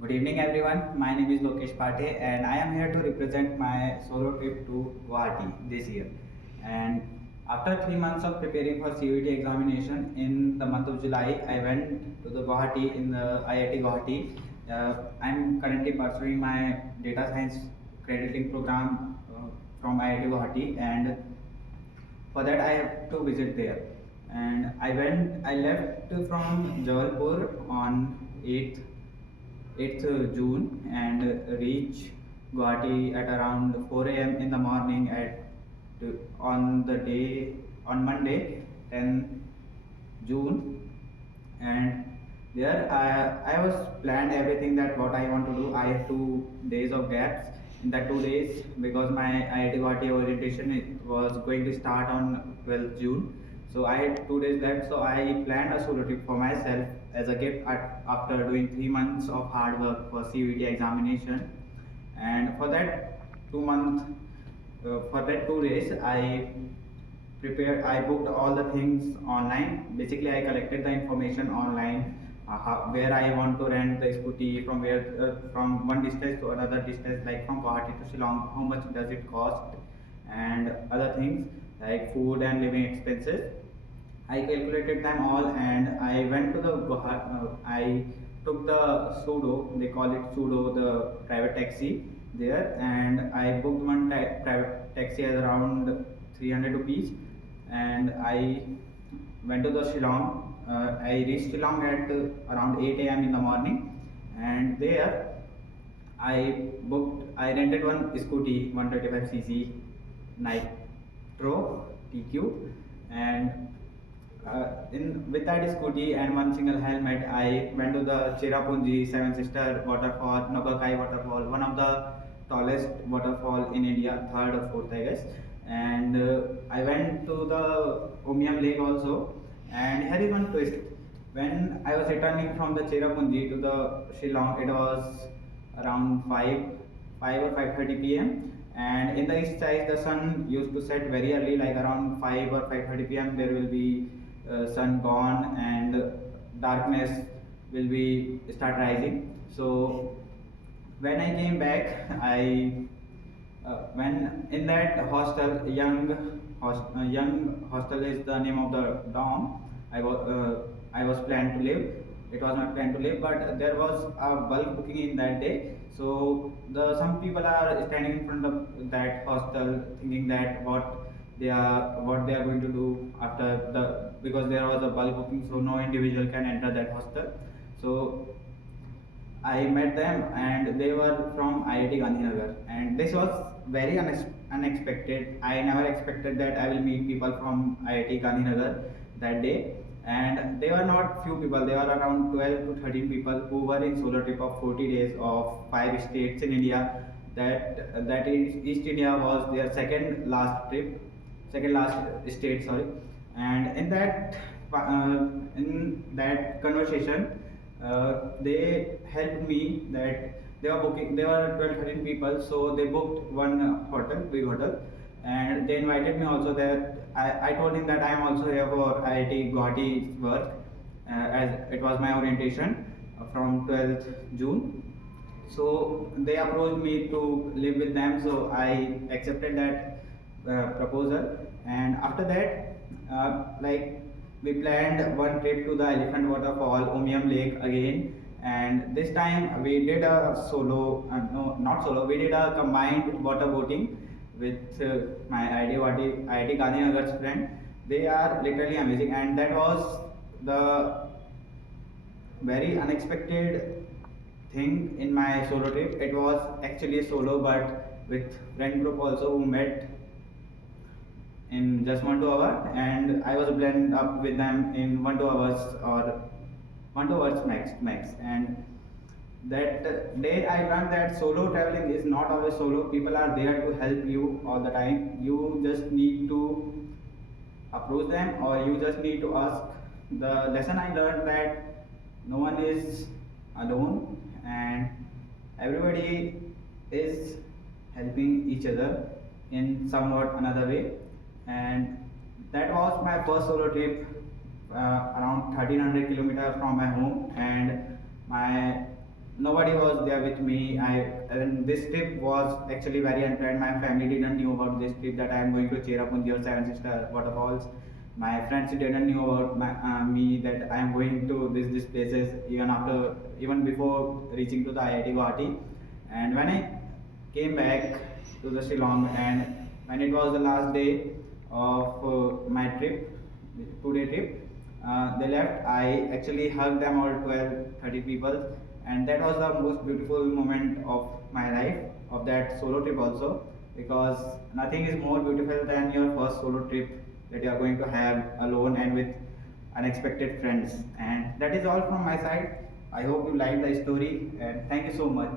Good evening, everyone. My name is Lokesh Pathe, and I am here to represent my solo trip to Guwahati this year. And after 3 months of preparing for CUET examination in the month of July, I went to the Guwahati in the IIT Guwahati. I'm currently pursuing my data science crediting program from IIT Guwahati, and for that I have to visit there. And I left from Jabalpur on 8th June and reach Guwahati at around 4 a.m. in the morning on the day on Monday 10 June. And there I was planned everything that what I want to do. I had 2 days of gaps in that 2 days because my IIT Guwahati orientation was going to start on 12th June. So I had 2 days left. So I planned a solo trip for myself as a gift after doing 3 months of hard work for CUET examination. And for that 2 days, I booked all the things online. Basically, I collected the information online, where I want to rent the scooty, from one distance to another distance, like from Guwahati to Shillong, how much does it cost, and other things like food and living expenses. I calculated them all and I went to I took the Sudo, they call it Sudo, the private taxi there, and I booked one private taxi at around 300 rupees, and I went to the Shillong. I reached Shillong at around 8 a.m. in the morning, and there I rented one scooty 125cc Nitro TQ, and in with that scooty and one single helmet, I went to the Cherrapunji Seven Sister waterfall, Nokakai waterfall, one of the tallest waterfall in India, third or fourth, I guess. And I went to the Umiam Lake also. And here is one twist. When I was returning from the Cherrapunji to the Shillong, it was around 5 or 5:30 p.m. And in the east side, the sun used to set very early, like around 5 or 5:30 p.m. There will be sun gone and darkness will be start rising. So when I came back, I when in that hostel, young hostel is the name of the dorm. I was planned to live. It was not planned to live, but there was a bulk booking in that day. So the some people are standing in front of that hostel, thinking that what they are going to do after the, because there was a bulk booking, so no individual can enter that hostel. So I met them and they were from IIT Gandhinagar, and this was very unexpected. I never expected that I will meet people from IIT Gandhinagar that day, and they were not few people. They were around 12 to 13 people who were in solo trip of 40 days of 5 states in India. That is East India was their second last state, sorry. And in that conversation, they helped me that they were 12 13 people, so they booked one big hotel, and they invited me also. That I told him that I am also here for IIT Guwahati work, as it was my orientation from 12th June. So they approached me to live with them, so I accepted that proposal. And after that, like, we planned one trip to the Elephant Waterfall, Umiam Lake again. And this time we did a no, not solo, we did a combined water boating with my IIT Gandhinagar's friend. They are literally amazing, and that was the very unexpected thing in my solo trip. It was actually a solo, but with friend group also who met in just 1 2 hour, and I was blend up with them in 1 2 hours or 1 2 hours max. And that day I learned that solo traveling is not always solo. People are there to help you all the time. You just need to approach them, or you just need to ask. The lesson I learned that no one is alone, and everybody is helping each other in somewhat another way. And that was my first solo trip, around 1300 kilometers from my home. And my nobody was there with me. And this trip was actually very unplanned. My family didn't knew about this trip that I am going to Cherrapunji or Seven Sister Waterfalls. My friends didn't knew about me that I am going to this places even before reaching to the IIT Guwahati. And when I came back to the Shillong, and when it was the last day of my trip, 2 day trip, they left. I actually hugged them all 12, 30 people, and that was the most beautiful moment of my life, of that solo trip also, because nothing is more beautiful than your first solo trip that you are going to have alone and with unexpected friends. And that is all from my side. I hope you liked the story, and thank you so much.